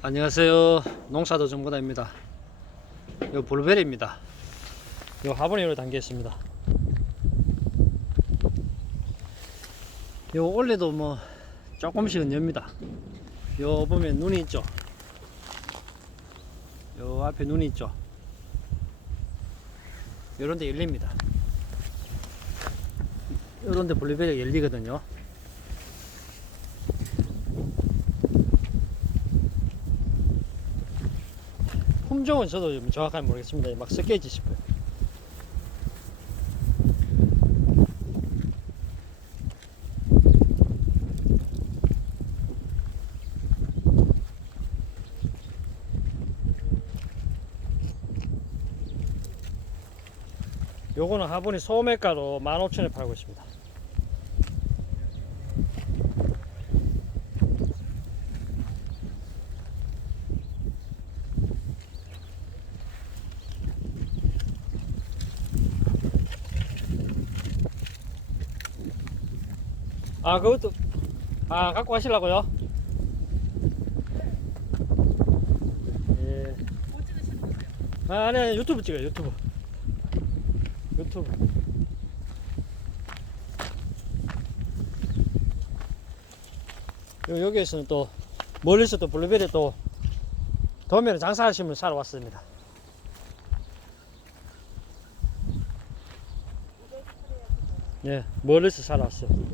안녕하세요. 농사도 정보다입니다. 요 블루베리입니다. 요 화분으로 담겨 있습니다. 요 올해도 뭐 조금씩은 엽니다. 요 보면 눈이 있죠. 요 앞에 눈이 있죠. 요런 데 열립니다. 요런 데 블루베리가 열리거든요. 품종은 저도 좀 정확하게 모르겠습니다. 막 섞여있지 싶어요. 요거는 화분이 소매가로 15,000원에 팔고 있습니다. 아 그것도 아 갖고 가시려고요? 예. 아 아니 아니 유튜브 찍어요 유튜브 유튜브 요, 여기에서는 또 멀리서 또 블루베리 또 도매로 장사하시면 사러 왔습니다 예 멀리서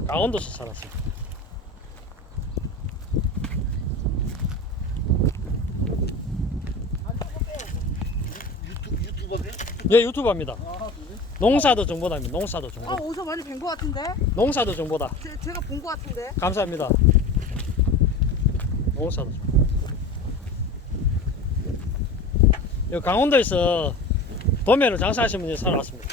강원도서 사러 왔어요 유튜브 유튜버세요? 예 유튜버입니다 아 그래? 농사도 정보다입니다 농사도 아 정보 어디서 많이 뵌 것 같은데? 농사도 정보다 제, 제가 본 것 같은데? 감사합니다. 농사도 좀. 여기 강원도에서 도매로 장사하시는 분이 사러 왔습니다.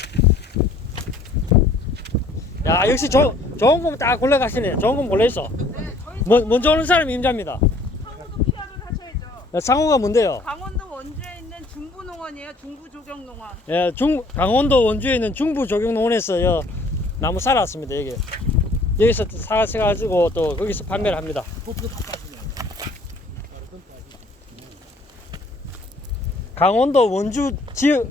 야 역시 조, 좋은 거면 딱 골라 가시네. 좋은 거 골라 있어. 네 저희 먼, 먼저 오는 사람이 임자입니다. 상호도 피하를 하셔야죠 상호가 뭔데요? 강원도 원주에 있는 중부농원이에요 중부조경농원 예, 중 강원도 원주에 있는 중부 조경농원에서 요 나무 사러 왔습니다. 여기 여기서 사가지고 또 거기서 판매를 합니다. 강원도 원주 지역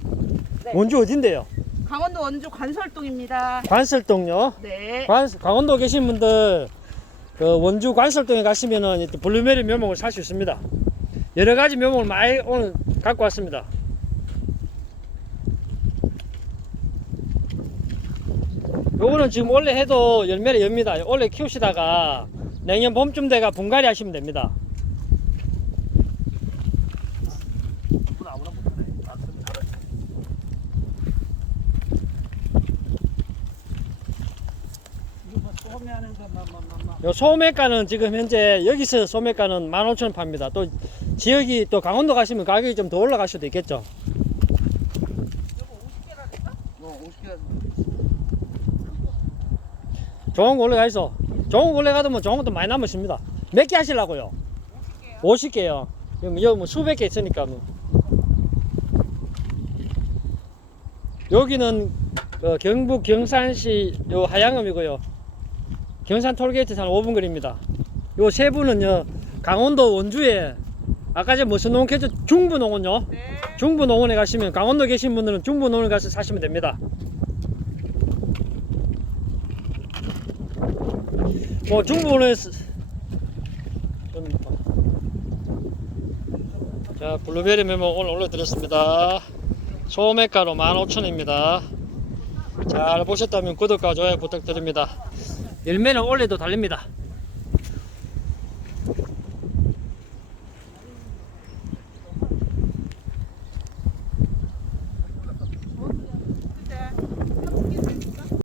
네. 원주 어딘데요? 강원도 원주 관설동입니다 관설동요. 네 관, 강원도 계신 분들 그 원주 관설동에 가시면은 이렇게 블루베리 묘목을 살 수 있습니다. 여러 가지 묘목을 많이 오늘 갖고 왔습니다. 요거는 지금 원래 해도 열매를 엽니다. 원래 키우시다가 내년 봄쯤 돼가 분갈이 하시면 됩니다. 그건 아무나 못하네. 안 쓰면 잘하지. 하는 요 소매가는 지금 현재 여기서 소매가는 15,000원 팝니다. 또 지역이 또 강원도 가시면 가격이 좀 더 올라갈 수도 있겠죠. 어 50개 좋은 거 올라가 있어. 좋은 거 올라가도 뭐 좋은 것도 많이 남으십니다. 몇 개 하시려고요? 50개요. 여기 뭐 수백 개 있으니까 뭐. 여기는 어, 경북 경산시 요 하양읍이고요. 경산 톨게이트에서 한 5분 거리입니다. 요 세 분은요 강원도 원주에 아까 전에 무슨 농원 캐죠? 중부 농원요. 네. 중부 농원에 가시면 강원도 계신 분들은 중부 농원에 가서 사시면 됩니다. 뭐 중부농원에서 자 블루베리 메모 오늘 올려드렸습니다. 소매가로 15,000원입니다. 잘 보셨다면 구독과 좋아요 부탁드립니다. 열매는 올해도 달립니다.